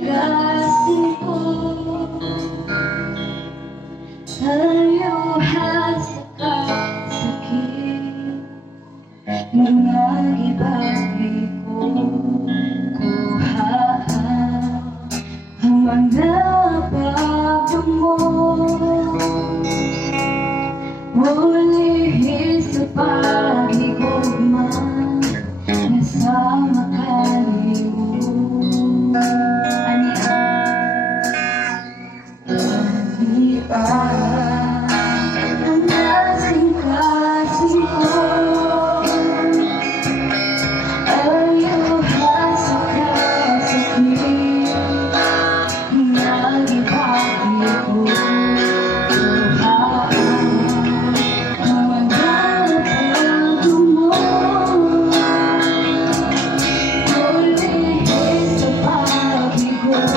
Kasih ko ayuhan sa kasakit mga gibagi ko kuhaan ang mga pagdamo ulihin sa pagigugma na sa makalimutan. Ang kasing-kasing ko ayuhan sa kasakit nagibagi ko kuhaan ang mga pagdamo ulihin sa pagigugma.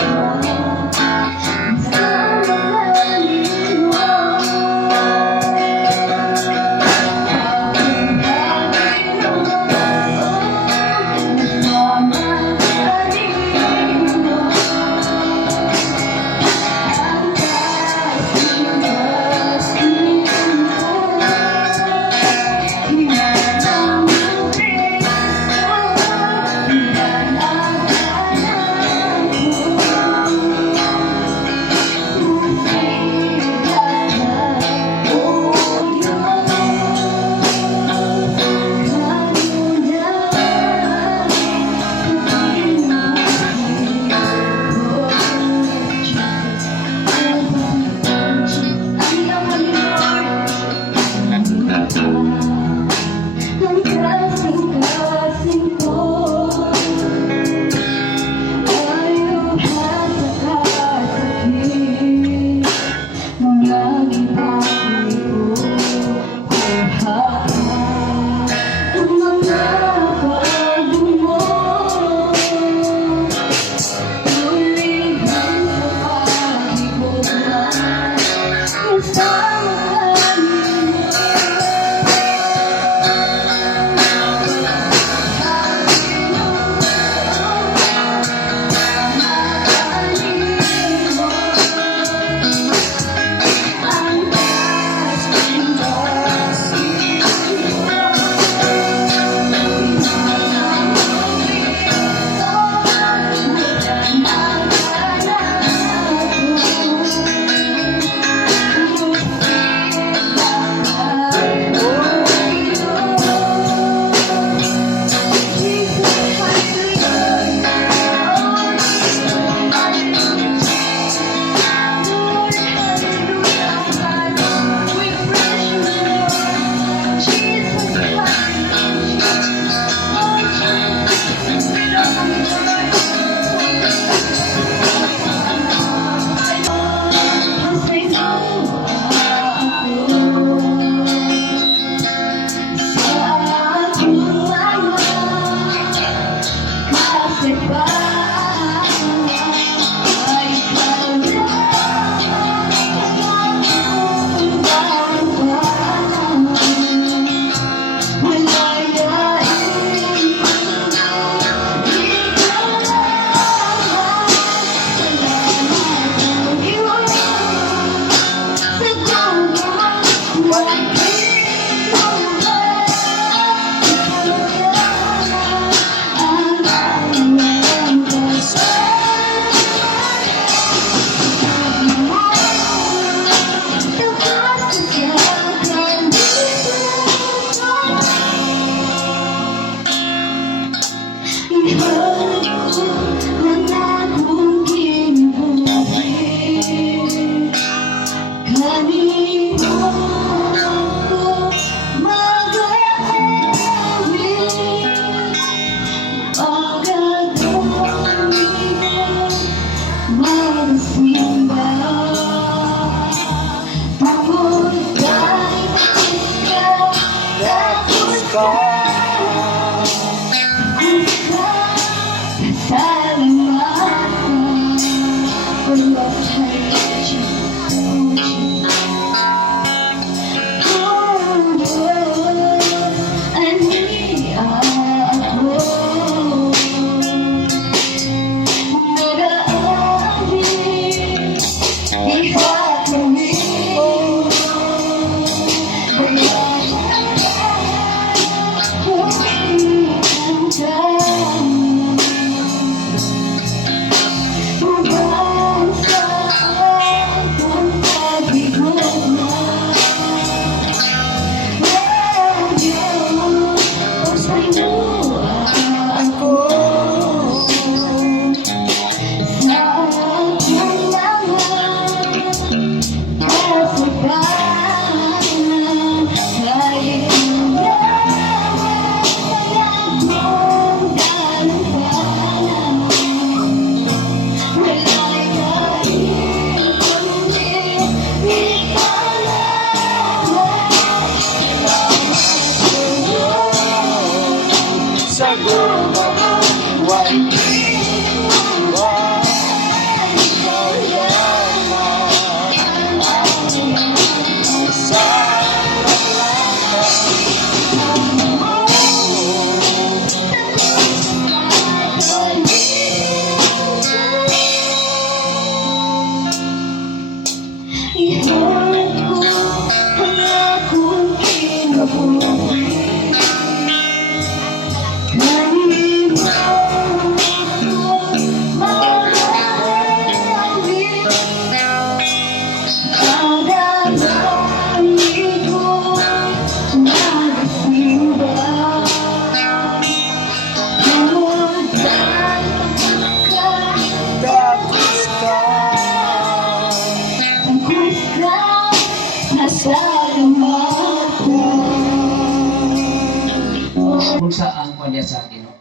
sa Ginoo.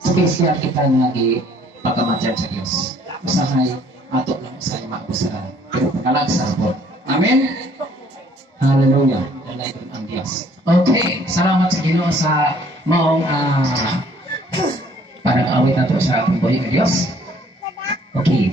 Sabi siya kita nga pagkamatyan sa Diyos. Usahay, ato lang usahay mausahan. Pero pagkalagsa po. Amen? Hallelujah. Dalay ko ang Diyos. Okay, salamat sa Ginoo sa maong parang awit na to sa atong buhay ng Diyos. Okay.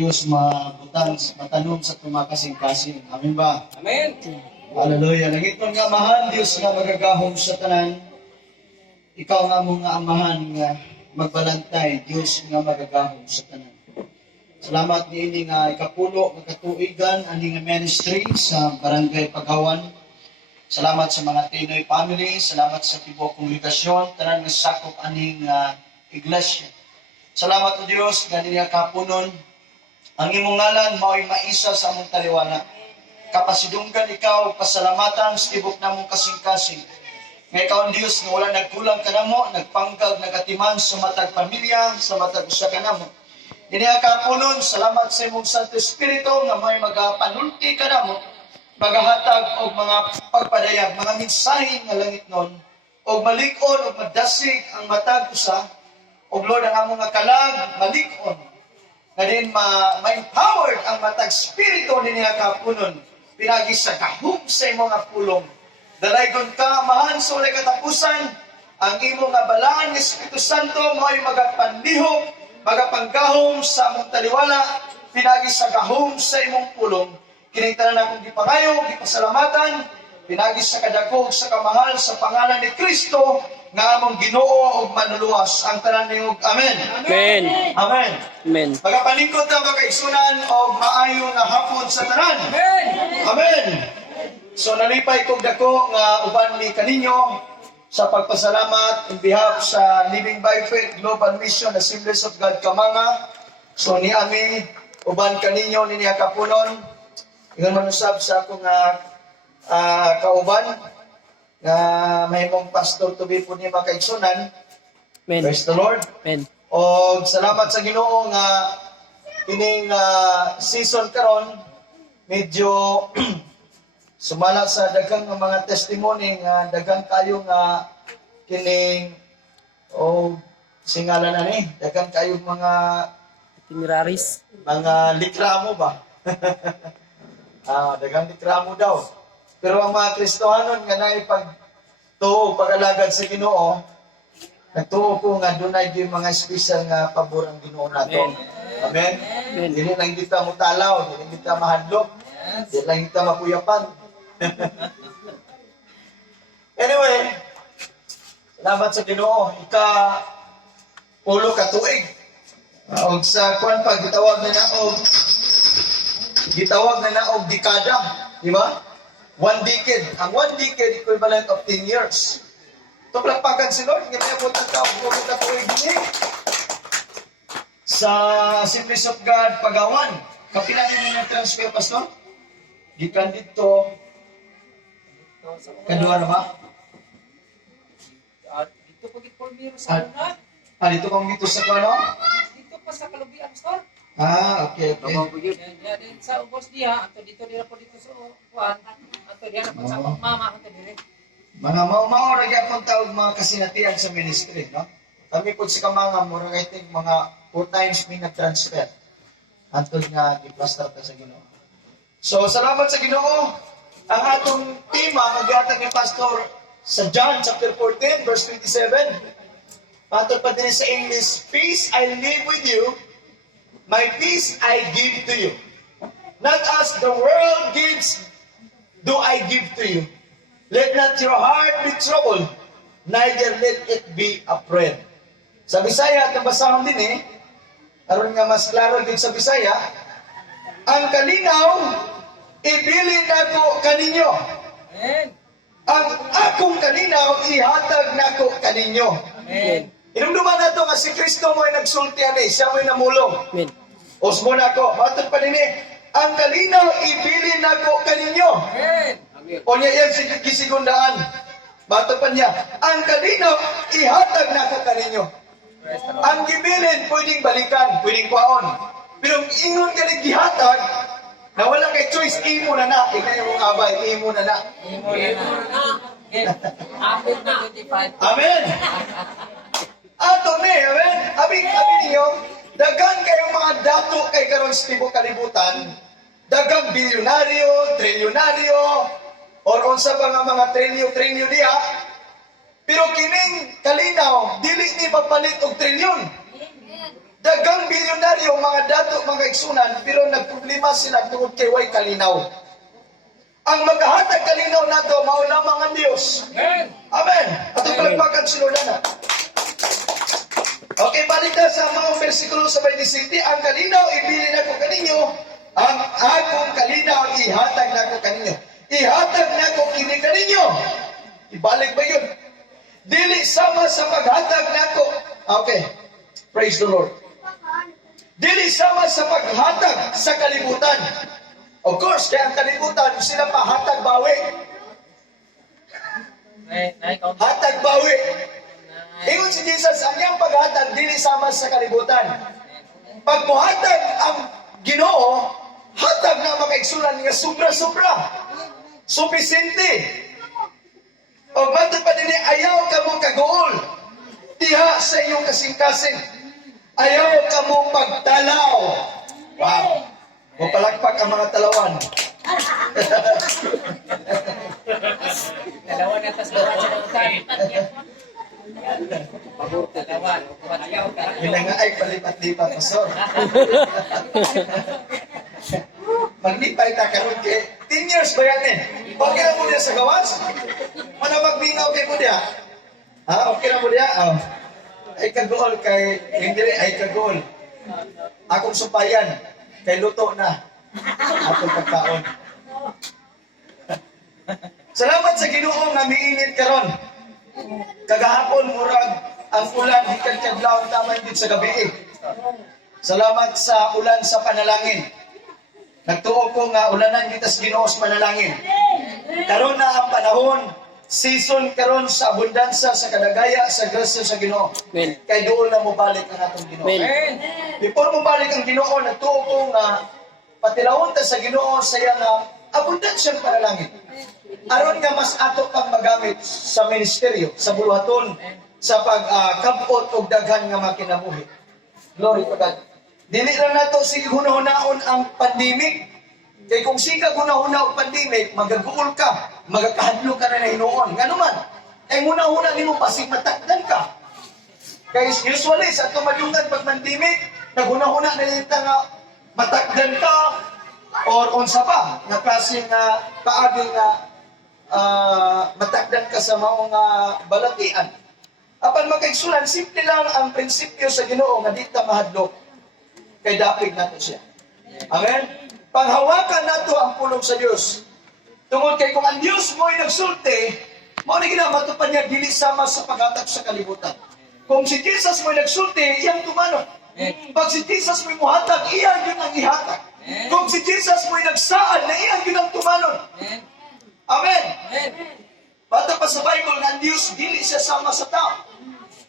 Diyos mabutan, matanong sa tumakasing-kasing. Amin ba? Amen. Hallelujah. Nangitong nga amahan, Diyos nga magagahom sa tanan. Ikaw nga mong nga amahan nga magbalantay, Diyos nga magagahom sa tanan. Salamat ni ini nga ikapulo, nga katuigan, ani nga ministry sa Barangay Pagawan. Salamat sa mga Tinoy family, salamat sa tibuok kongregasyon, tanan nga sakop aning iglesia. Salamat o Diyos, nga nga kapunon, ang imong ngalan mao'y maisa sa among taliwana. Kapasidunggan ikaw, pasalamatan sa tibok namong kasing-kasing. Nga ikaw ang Diyos nga wala nagkulang kanamo, nagpanggag, nagatiman sa matag pamilya, sa matag usa kanamo. Ini akapunon, salamat sa imong Santo Espiritu nga may magapanulti kanamo, magahatag og mga pagpadayag, mga mensahe nga langit nun, og malikon og madasig ang matag usa, og Lord ang among nga kalag malikon. Nga din ma-empowered ang matag Espiritu nini akapunon, pinagi sa kahum sa imong nga pulong. Dalaygon ka, amahan sa walay katapusan, ang imo nga balaan ng Espiritu Santo mo'y magapanlihok, magapanggahom sa among taliwala, pinagi sa gahom sa imong pulong. Kining tanan akong gipangayo, gipasalamatan, pinagi sa kadakog sa kamahal sa pangalan ni Kristo, nga among Ginoo ug manluluwas ang tanan niyog. Amen. Amen. Amen. Amen. Magapaningkod ta makaigsunan og maayo nga hapon sa tanan. Amen. Amen. So nalipay kog dako nga uban ni kaninyo sa pagpasalamat in behalf sa Living by Faith Global Mission Assemblies of God Kamanga. So ni ami uban kaninyo nini kapunon ingon manusab sa akong kauban nga mahimong pastor to be po ni makaigsunan. Amen. Praise the Lord. Amen. O salamat sa Ginoo nga kining season karon medyo sumala sa daghang nga mga testimony nga daghang kayo nga kining singalan na ni daghang kayo Itineraries. mga likramo ba. Daghang likramo daw. Pero ang mga Kristohanon nga naipagtuo pag-alagad sa Ginoo, nagtuo ko nga dunay gyud mga special nga pabor ang Ginoo nato. Amen. Amen. Dili lang kita mutalaw, dili kita mahadlok, dili lang kita makuyapan. Anyway, salamat sa Ginoo. Ulo ka tuig. Og sa kwan pa gitawag na og dekada, di ba? 1 decade. Ang 1 decade equivalent of 10 years. Ito palakpakan si Lord, nga may abot ang ulo ka tuig din. Sa Assemblies of God Pagawan, kapila niyo ng transfer, Pastor? Gikan dito kadua na ba? Dito po gitpolmiro sa una. Dito kong dito sa kano? Dito po sa Kalubian store. Okay. Ya din sa ubos diha, ato dito po dito sa kuan. Ato diha na po sa mama ato dire. Mga mao ra gyapon tawag mga kasinatian sa ministry, no? Kami po sa Kamanga mo ra kay mga 4 times mi nag-transfer. Antod nga giplastar ta sa Ginoo. So salamat sa Ginoo. Ang atong tema maghatag ni Pastor sa John chapter 14 verse 27. Patod pa din sa English, peace I leave with you, my peace I give to you. Not as the world gives, do I give to you. Let not your heart be troubled, neither let it be afraid. Sa Bisaya, at nabasahon din aron nga mas klaro din sa Bisaya, ang kalinaw, ibilin nako kaninyo. Amen. Ang akong kalinaw, ihatag nako kaninyo. Amen. Inumduman na to nga si Kristo mo'y nagsultian siya mo'y namulong. Amen. Osmo na ako, matod pa din ang kalinaw, ibilin nako kaninyo. Amen. O niya yan gisigundaan. Matod pa niya, ang kalinaw, ihatag nako kaninyo. Ang gibilin, pwedeng balikan, pwedeng kwaon. Pero ingon ka rin gihatag, na wala kay choice, imo na na. Ikaw yung abay, imo na na. Amen na 25. Amen! Ato ni, amen? Abing ninyo, dagang kayong mga dato kay karong sa kalibutan, dagang bilyonaryo, trilyonaryo, or unsa pa nga mga trilyo diha, pero kining kalinaw, dili ni mapalit og trilyon. Dagang bilyonaryo, mga dato, mga igsunan, pero nagproblema sila tungod kay way kalinaw. Ang maghahatag kalinaw nato, mao lamang ang Dios. Amen. Amen. At ang palagpakan si Lord na. Okay, balik na sa mga versikulo sa 27. Ang kalinaw, ibilin ako kaninyo. Ang akong kalinaw, ihatag na ako kaninyo. Ihatag na ako kini kaninyo. Ibalik ba yun? Dili sama sa paghatag na ako. Okay. Praise the Lord. Dili sama sa paghatag sa kalibutan. Of course, kaya ang kalibutan, sila pahatag bawi. Hatag bawi. Ingon si Jesus, ang iyang paghatag dili sama sa kalibutan. Pag muhatag ang Ginoo, hatag na makaigsunan nga sobra-sobra. Supisente. O matod pa din ayaw ka mo kagool. Diha sa iyong kasing-kasing. Ayaw ka mo pagtalaw. Wow. Mapalagpak ang mga talawan. Dalawa na tas gawa sa utan. Dalawa, ayaw ka. Yun na nga ay palipat-lipat, Pastor. Maglipay ta karon kay 10 years ba yan eh? Okay na mo diya sa gawas? Mana magmingaw kay mo diya? Ha? Okay na mo diya? Oh. Ay kagool kay hindi ay kagool. Akong supayan kay luto na. Atong pagkaon. Salamat sa Ginoo nga miinit karon. Kagahapon murag ang ulan gikan kadlaw tama gid sa gabi. Salamat sa ulan sa panalangin. Nagtuo ko nga ulanan kita sa Ginoo sa panalangin. Karon na ang panahon, season karon sa abundansa sa kadagaya sa grasya sa Ginoo. Kay doon na mo balik ang atong Ginoo. Before mo balik ang Ginoo, nagtuo ko nga patilawon ta sa Ginoo sa iya nga abundansya ng panalangin. Aron nga mas ato pang magamit sa ministeryo, sa buluhaton, sa pagkabot og daghan nga makinabuhi. Glory to God. Dili lang nato sige hunahunahon ang pandemic. Kay kung sige hunahuna og pandemic, magaguol ka, magakahadlo ka na hinuon. Ngano man? Kay hunahuna nimo pasig matakdan ka. Kay usually sa ato madunggan pag pandemic, naghunahuna na nita nga matakdan ka or unsa pa nga klase nga paagi nga matakdan ka sa mga balatian. Apan makaigsunan, simple lang ang prinsipyo sa Ginoo nga di ta mahadlok. Kay dapig nato siya. Amen? Panghawakan nato ang pulong sa Dios. Tungod kay kung ang Dios mo'y nagsulti, mo ni ginamatupan niya dili sama sa paghatag sa kalibutan. Kung si Jesus mo'y nagsulti, iyang tumanon. Pag si Jesus mo'y muhatag, iyang yun ang ihatag. Kung si Jesus mo'y nagsaad, na iyang yun ang tumanon. Amen? Bata pa sa Bible nga ang Diyos dili siya sama sa tao.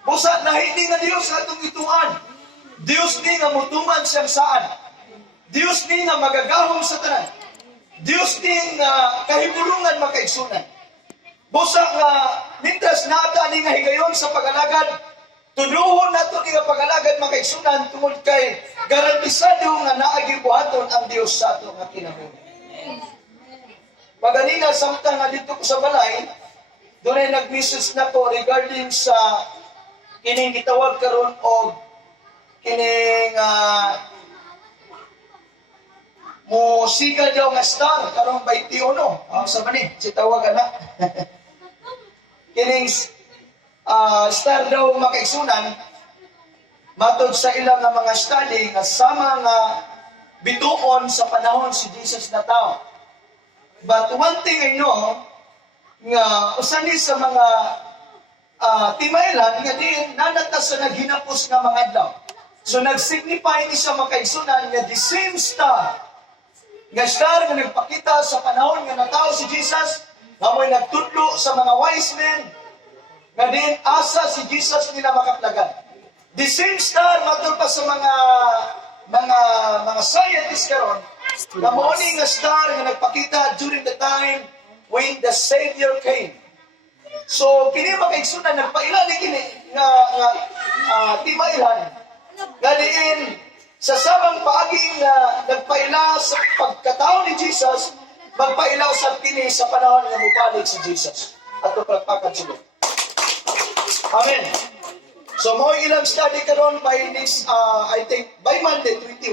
Busa na hindi nga Diyos atong ituan. Diyos ni nga mutuman siyang saan. Diyos ni nga magagahom sa tanan. Diyos ni nga kahibulungan makaigsunan. Busa nga mintras nata ni nga higayon sa pag-alagad, tuduhon nato ni nga pag-alagad makaigsunan tungod kay garantisado nga naagi buhaton ang Diyos sa ato nga kinabuhi. Paganina samtang nga dito ko sa balay, doon ay nag-message na ko regarding sa kining gitawag karon og kining musika daw nga star karong 21 sa mani si tawag ana kining star daw makaigsunan matod sa ilang nga mga study nga sama nga bituon sa panahon si Jesus na tao. But one thing I know nga usani sa mga timaylan nga din nanata sa naghinapos nga mga adlaw. So nag-signify ni siya makaigsunan nga the same star nga nagpakita sa panahon nga natao si Jesus nga mo'y nagtudlo sa mga wise men nga din asa si Jesus nila makaplagan. The same star matod pa sa mga scientists karon nga mao ni nga star nga nagpakita during the time when the Savior came. So kini makaigsunan nagpaila ni kini nga timaylan nga diin sa samang paagi nga nagpaila sa pagkatao ni Jesus, magpailaw sa kini sa panahon nga mubalik si Jesus. At palakpakan sila. Amen. So mo ilang study karon by this I think by Monday 21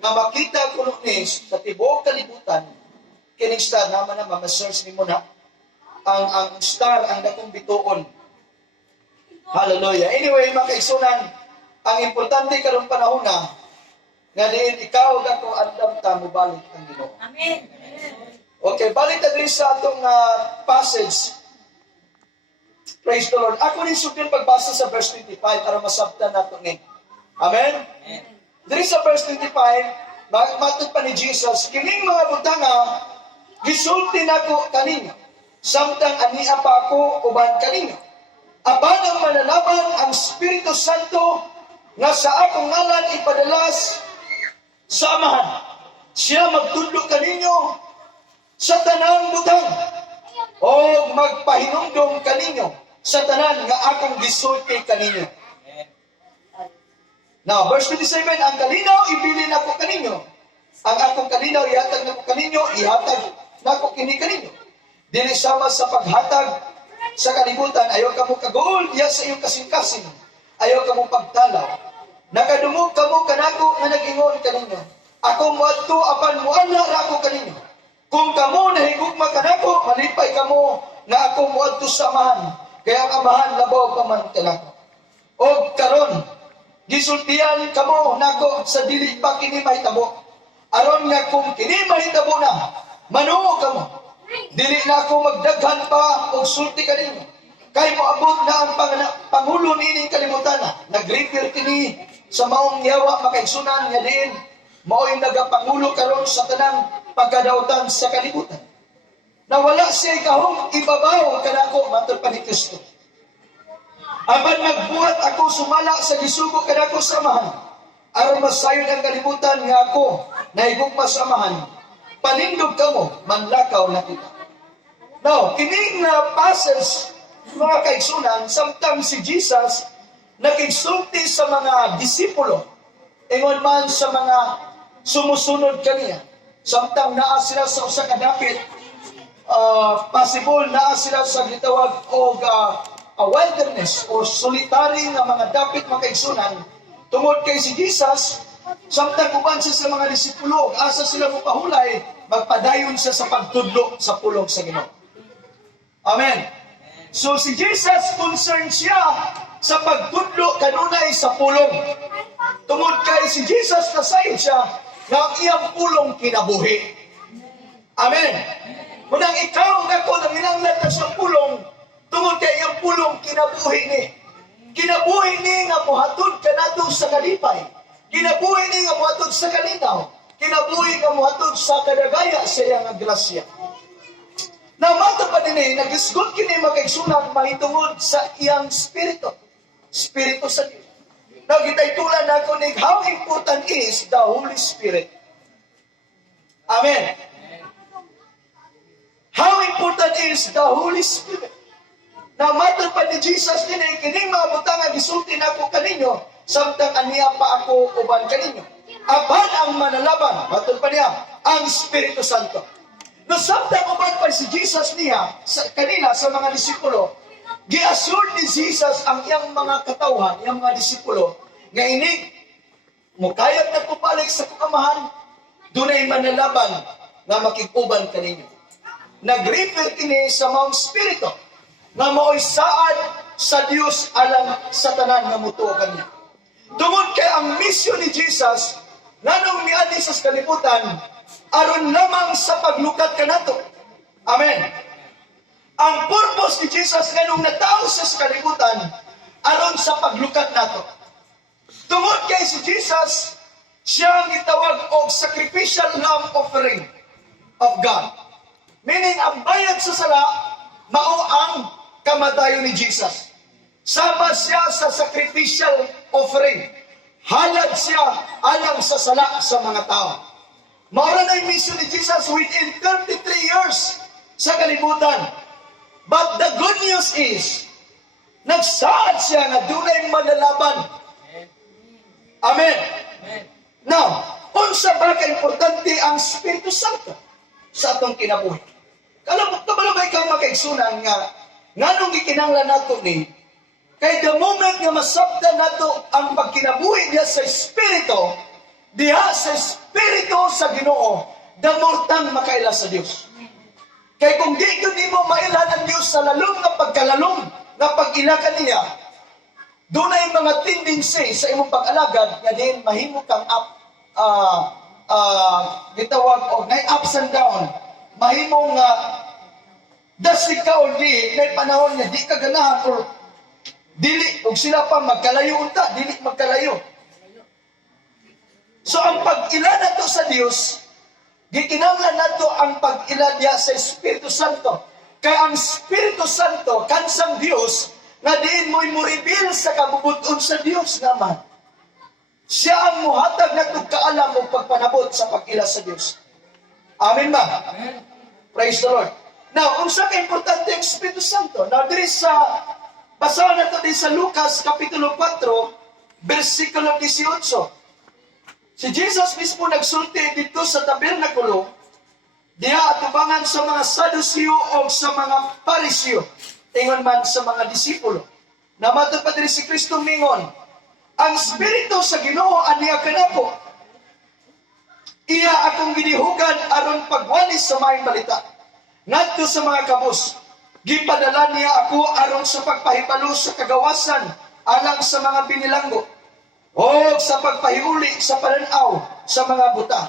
nga makita kuno ni sa tibuok kalibutan kining star naman na ma-search nimo na ang star ang dakong bituon. Hallelujah. Anyway, makaigsunan ang importante karong panahon na nga diin ikaw ako andam ta mobalik ang Ginoo. Amen. Okay, balik ta diri sa atong passage. Praise the Lord. Ako rin sugdan pagbasa sa verse 25 para masabtan nato ni. Amen. Diri sa verse 25, matod pa ni Jesus, kining mga butanga gisulti nako kanina. Samtang ania pa ako uban kaninyo. Aban ang mananaban ang Espiritu Santo nga sa akong ngalan ipadalas sa amahan. Siya magtudlo kaninyo sa tanang butang o magpahinumdom kaninyo sa tanan nga akong gisulti kaninyo. Now, verse 27, ang kalinaw ibilin ako kaninyo. Ang akong kalinaw ihatag nako kaninyo, ihatag nako kini kaninyo. Dili sama sa paghatag sa kalibutan, ayaw ka mo kagool, diya sa iyong kasing-kasing. Ayaw ka mo pagtalaw. Nakadumog ka mo kanako nga nag-ingon kaninyo. Ako moadto apan muanla ra ako kaninyo. Kung kamo nahigugma kanako, malipay kamo na ako moadto sa amahan. Kaya ang amahan labaw pa man kanako. Og karon, gisultihan kamo nako sa dili pa kini mahitabo. Aron nga kung kini mahitabo na, manuo kamo. Dili na ako magdaghan pa og sulti kaninyo. Kay moabot na ang pangulo niining kalibutan. Nag-refer kini sa maong yawa makaigsunan nga diin mao'y nagapangulo karon sa tanang pagkadautan sa kalibutan. Nawala siya kahong ibabaw kanako matud pa ni Kristo. Aban nagbuhat ako sumala sa gisugo kanako sa amahan. Aron masayon ang kalibutan nga ako nahigugma sa amahan. Panindog kamo, manlakaw na kita. Now, kining na passage, mga kaigsunan, samtang si Jesus nakigsulti sa mga disipulo, ingon man sa mga sumusunod kaniya, samtang naa sila sa usa ka dapit, possible naa sila sa gitawag o wilderness o solitary nga mga dapit mga kaigsunan, tungod kay si Jesus, samtang uban siya sa mga disipulo, asa sila mapahulay, magpadayon siya sa pagtudlo sa pulong sa Ginoo. Amen. So si Jesus concerned siya sa pagtudlo kanunay sa pulong. Tungod kay si Jesus nasayon siya nga ang iyang pulong kinabuhi. Amen. Munang ikaw nga ko nang minanglat na siyang pulong, tungod kay iyang pulong kinabuhi ni. Kinabuhi ni nga muhatod ka nato sa kalipay. Kinabuhi ni nga muhatod sa kalinaw. Kinabuhi nga muhatod sa kadagaya sa iyang grasya. Namata pa din nagisgot kini makaigsunan mahitungod sa iyang spirito. Spirito sa Dios. Nagitaytulan nako ni how important is the Holy Spirit. Amen. How important is the Holy Spirit. Namata pa ni Jesus din kining mga butang nga gisulti nako kaninyo samtang aniya pa ako uban kaninyo. Aban ang manalaban, matud pa niya, ang Espiritu Santo. No samtang uban pa si Jesus niya kanina sa mga disipulo, gi-assure ni Jesus ang iyang mga katawhan, iyang mga disipulo, nga ini mukayat na pupalik sa kukamahan, dunay manalaban nga makikuban kaninyo. Nag-refer kini sa mga Espiritu nga mao'y saad sa Dios alang sa tanan nga mutuo kanya. Tungod kay ang misyon ni Jesus nganong miani sa kalibutan aron lamang sa paglukat kanato. Amen. Ang purpose ni Jesus nganong natao sa kalibutan aron sa paglukat nato. Tungod kay si Jesus siya ang gitawag og sacrificial lamb offering of God. Meaning ang bayad sa sala mao ang kamatayon ni Jesus. Sama siya sa sacrificial offering. Halad siya alang sa sala sa mga tao. Maura na yung mission ni Jesus within 33 years sa kalibutan. But the good news is, nagsaad siya nga dunay manlalaban. Amen. Now, unsa ba ka-importante ang Espiritu Santo sa atong kinabuhi? Kabalo ba ikaw makaigsunan nga nganong gikinahanglan nato ni kay the moment nga masabtan nato ang pagkinabuhi diha sa Espiritu, diha sa Espiritu sa Ginoo, damortang makaila sa Dios. Kay kung di ko nimo mailhan ang Dios sa lalong nga pagkalalong nga pag-ila kaniya, dunay mga tendency sa imong pag-alagad nga din mahimo kang gitawag og nay ups and down. Mahimong dasig ka o di, may panahon nga di ka ganahan or dili, o sila pa magkalayo unta, dili magkalayo. So ang pag-ila nato sa Dios, gikinahanglan nato ang pag-ila diha sa Espiritu Santo. Kay ang Espiritu Santo, kansang Dios, nga diin mo'y mo-reveal sa kabubuton sa Dios naman. Siya ang muhatag na kaalam o pagpanabot sa pag-ila sa Dios. Amen ba? Amen. Praise the Lord. Now, unsa ka importante ang Espiritu Santo? Now, diri sa basahan nato din sa Lucas Kapitulo 4, versikulo 18. Si Jesus mismo nagsulti dito sa tabernakulo, diha atubangan sa mga Saduceo o sa mga Pariseo, ingon man sa mga disipulo. Namatod pa diri si Kristo mingon, ang Espiritu sa Ginoo aniya kanako. Iya akong ginihugan aron pagwalis sa maayong balita. Ngadto sa mga kabus, gipadala niya ako aron sa pagpahibalo sa kagawasan alang sa mga binilanggo o sa pagpahiuli sa pananaw sa mga buta,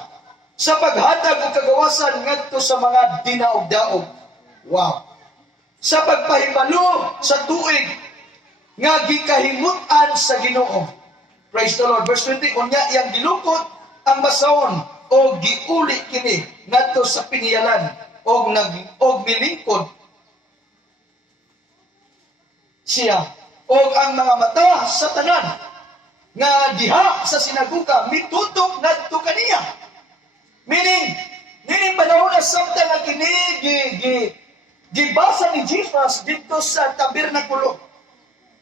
sa paghatag og kagawasan ngadto sa mga dinaog-daog. Wow. Sa pagpahibalo sa tuig nga gikahimutan sa Ginoo. Praise the Lord. Verse 20, unya iyang gilukot ang basahon o giuli kini ngadto sa piniyalan og milingkod siya og ang mga mata sa tanan nga diha sa sinaguga mitutok ngadto kaniya. Meaning, nini panahon na samtang nga kini gibasa ni Jesus dito sa tabernakulo.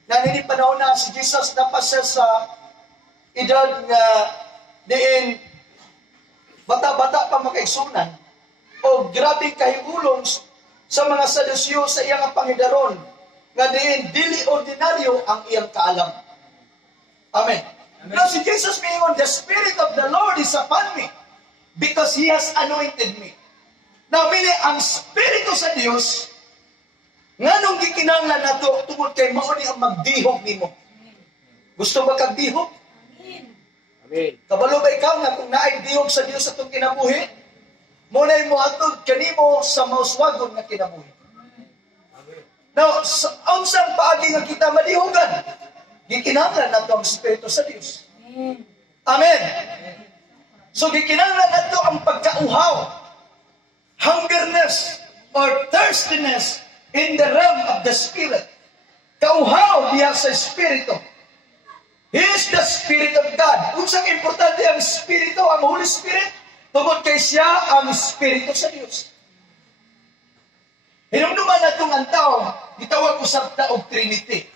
Na nini panahon na si Jesus dapat siya sa edad nga diin bata-bata pa makaigsunan o grabing kahigulong sa mga Saduceo sa iyang pangidaron nga diin dili ordinaryo ang iyang kaalam. Amen. Now si Jesus mingon, the Spirit of the Lord is upon me because He has anointed me. Now meaning ang Espiritu sa Dios nganong gikinahanglan nato tungod kay mao ni ang magdihog nimo. Gusto ba kag dihog? Amen. Kabalo ba ikaw nga kung naay dihog sa Dios sa itong kinabuhi, muna'y mohatod kanimo sa mauswagon nga kinabuhi. Now, unsang paagi nga kita madihogan? Gikinahanglan nato ang Espiritu sa Dios. Amen. So gikinahanglan nato ang pagkauhaw, hungerness or thirstiness in the realm of the Spirit. Kauhaw diha sa Espiritu. He is the Spirit of God. Unsang importante ang Espiritu, ang Holy Spirit, tungod kay siya ang Espiritu sa Dios. Hinumduman na itong ang tao, itawag usap na og Trinity.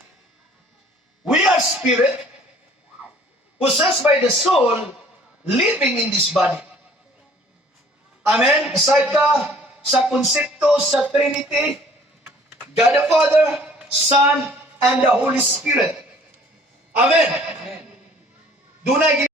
We are spirit, possessed by the soul, living in this body. Amen? Aside ka sa konsepto sa Trinity, God the Father, Son, and the Holy Spirit. Amen? Dunay